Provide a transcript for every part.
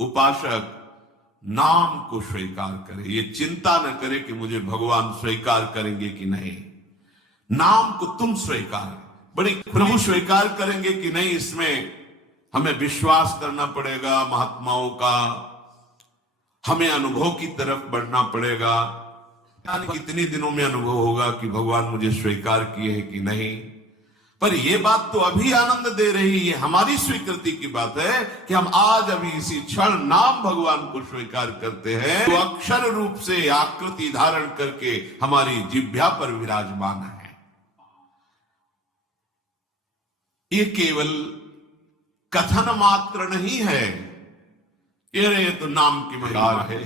उपासक नाम को स्वीकार करे, ये चिंता न करे कि मुझे भगवान स्वीकार करेंगे कि नहीं। नाम को तुम स्वीकार, बड़ी प्रभु स्वीकार करेंगे कि नहीं, इसमें हमें विश्वास करना पड़ेगा महात्माओं का, हमें अनुभव की तरफ बढ़ना पड़ेगा। कितने दिनों में अनुभव होगा कि भगवान मुझे स्वीकार किए हैं कि नहीं। पर यह बात तो अभी आनंद दे रही है, हमारी स्वीकृति की बात है कि हम आज अभी इसी क्षण नाम भगवान को स्वीकार करते हैं, तो अक्षर रूप से आकृति धारण करके हमारी जिह्वा पर विराजमान है। ये केवल कथन मात्र नहीं है, ये तो नाम की महिमा है,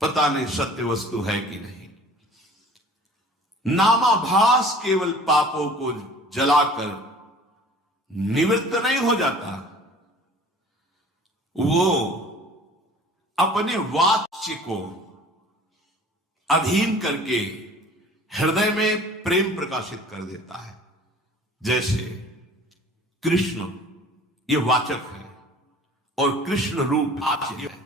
पता नहीं सत्य वस्तु है कि नहीं। नामाभास केवल पापों को जलाकर निवृत्त नहीं हो जाता, वो अपने वाच्य को अधीन करके हृदय में प्रेम प्रकाशित कर देता है। जैसे कृष्ण ये वाचक है और कृष्ण रूप वाच्य है।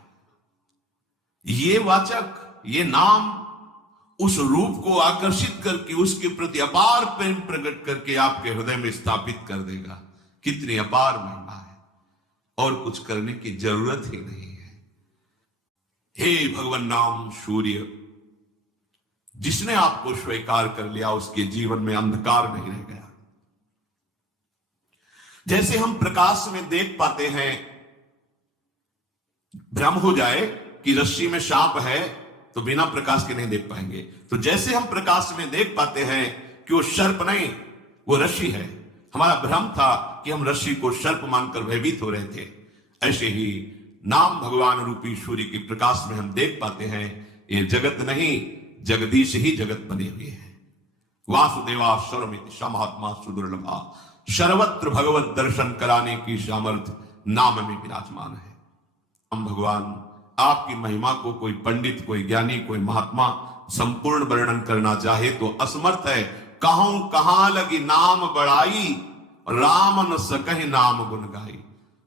ये वाचक, ये नाम उस रूप को आकर्षित करके उसके प्रति अपार प्रेम प्रकट करके आपके हृदय में स्थापित कर देगा। कितनी अपार महिमा है, और कुछ करने की जरूरत ही नहीं है। हे भगवान नाम सूर्य, जिसने आपको स्वीकार कर लिया उसके जीवन में अंधकार नहीं रह गया। जैसे हम प्रकाश में देख पाते हैं, भ्रम हो जाए कि रस्सी में सांप है तो बिना प्रकाश के नहीं देख पाएंगे, तो जैसे हम प्रकाश में देख पाते हैं कि वो सर्प नहीं, वो रस्सी है, हमारा भ्रम था कि हम रस्सी को सर्प मानकर भयभीत हो रहे थे, ऐसे ही नाम भगवान रूपी सूर्य के प्रकाश में हम देख पाते हैं ये जगत नहीं, जगदीश ही जगत बने हुए हैं। वासुदेवा सर्वमिति समात्मा सुदुर्लभा, सर्वत्र भगवत दर्शन कराने की सामर्थ्य नाम में विराजमान है। हम भगवान आपकी महिमा को कोई पंडित, कोई ज्ञानी, कोई महात्मा संपूर्ण वर्णन करना चाहे तो असमर्थ है। कहूं कहां लगी नाम बढ़ाई, राम न सकहि नाम गुण गाई।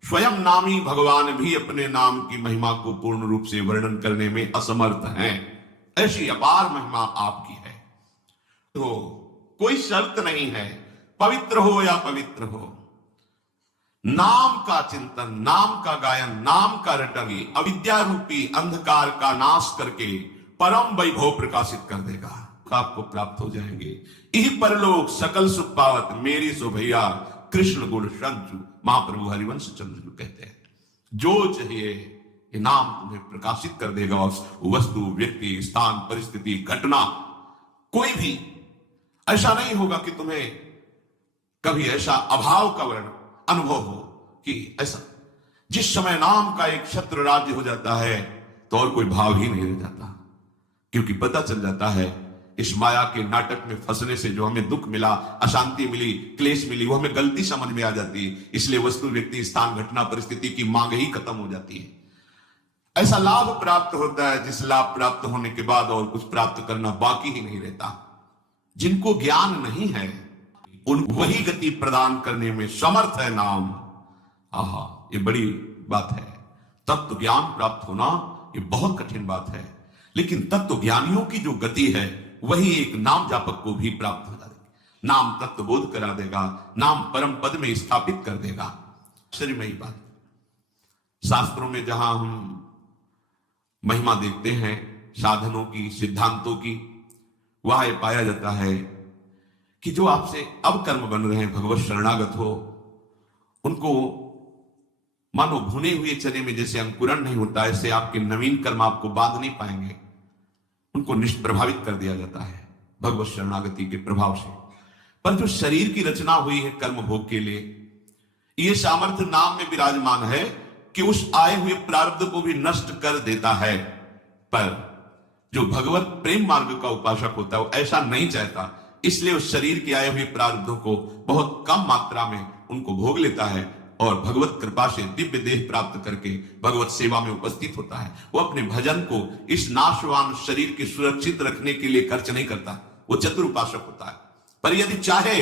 स्वयं नामी भगवान भी अपने नाम की महिमा को पूर्ण रूप से वर्णन करने में असमर्थ हैं। ऐसी अपार महिमा आपकी है। तो कोई शर्त नहीं है, पवित्र हो या पवित्र हो, नाम का चिंतन, नाम का गायन, नाम का रटन अविद्या रूपी अंधकार का नाश करके परम वैभव प्रकाशित कर देगा। आपको प्राप्त हो जाएंगे। यही परलोक सकल सुख पावत मेरी सो भैया, कृष्ण गुण संजु महाप्रभु हरिवंश चंद्र कहते हैं। जो चाहिए ये नाम तुम्हें प्रकाशित कर देगा। वस्तु, व्यक्ति, स्थान, परिस्थिति, घटना, कोई भी ऐसा नहीं होगा कि तुम्हें कभी ऐसा अभाव का वर्ण अनुभव हो कि ऐसा। जिस समय नाम का एक छत्र राज्य हो जाता है तो और कोई भाव ही नहीं रह जाता, क्योंकि पता चल जाता है इस माया के नाटक में फंसने से जो हमें दुख मिला, अशांति मिली, क्लेश मिली, वो हमें गलती समझ में आ जाती है। इसलिए वस्तु, व्यक्ति, स्थान, घटना, परिस्थिति की मांग ही खत्म हो जाती है। ऐसा लाभ प्राप्त होता है जिस लाभ प्राप्त होने के बाद और कुछ प्राप्त करना बाकी ही नहीं रहता। जिनको ज्ञान नहीं है उन वही गति प्रदान करने में समर्थ है नाम। आहा, ये बड़ी बात है। तत्व ज्ञान प्राप्त होना ये बहुत कठिन बात है, लेकिन तत्व ज्ञानियों की जो गति है वही एक नाम जापक को भी प्राप्त हो जाएगी। नाम तत्व बोध करा देगा, नाम परम पद में स्थापित कर देगा। आश्चर्यमयी बात। शास्त्रों में जहां हम महिमा देखते हैं साधनों की, सिद्धांतों की, वहां यह पाया जाता है कि जो आपसे अब कर्म बन रहे हैं भगवत शरणागत हो, उनको मानो भुने हुए चने में जैसे अंकुरण नहीं होता, ऐसे आपके नवीन कर्म आपको बांध नहीं पाएंगे, उनको निष्प्रभावित कर दिया जाता है भगवत शरणागति के प्रभाव से। पर जो शरीर की रचना हुई है कर्म भोग के लिए, यह सामर्थ्य नाम में विराजमान है कि उस आए हुए प्रारब्ध को भी नष्ट कर देता है। पर जो भगवत प्रेम मार्ग का उपासक होता है वो ऐसा नहीं चाहता, इसलिए उस शरीर के आए हुए प्रारब्धों को बहुत कम मात्रा में उनको भोग लेता है और भगवत कृपा से दिव्य देह प्राप्त करके भगवत सेवा में उपस्थित होता है। वो अपने भजन को इस नाशवान शरीर के सुरक्षित रखने के लिए खर्च नहीं करता, वो चतुर उपासक होता है। पर यदि चाहे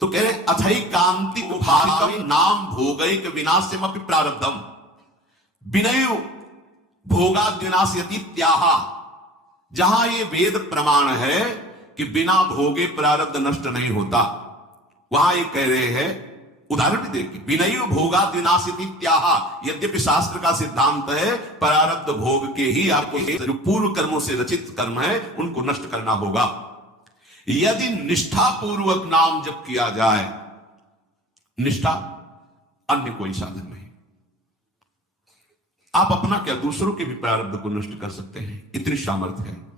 तो कह रहे अथई कांतिक भाविकम नाम भोगैक विनाशम अपि प्रारब्धम, विनय भोगाद्विनाश्यति त्याहा, जहां ये वेद प्रमाण है कि बिना भोगे प्रारब्ध नष्ट नहीं होता, वहां ये कह रहे हैं, उदाहरण भी देखिए, विनय भोगाद्विनाश्यति त्याहा, यद्यपि शास्त्र का सिद्धांत है प्रारब्ध भोग के ही आपको जो पूर्व कर्मों से रचित कर्म है उनको नष्ट करना होगा। यदि निष्ठा पूर्वक नाम जप किया जाए, निष्ठा अन्य कोई साधन नहीं, आप अपना क्या दूसरों के भी प्रारब्ध को नष्ट कर सकते हैं, इतनी सामर्थ्य है।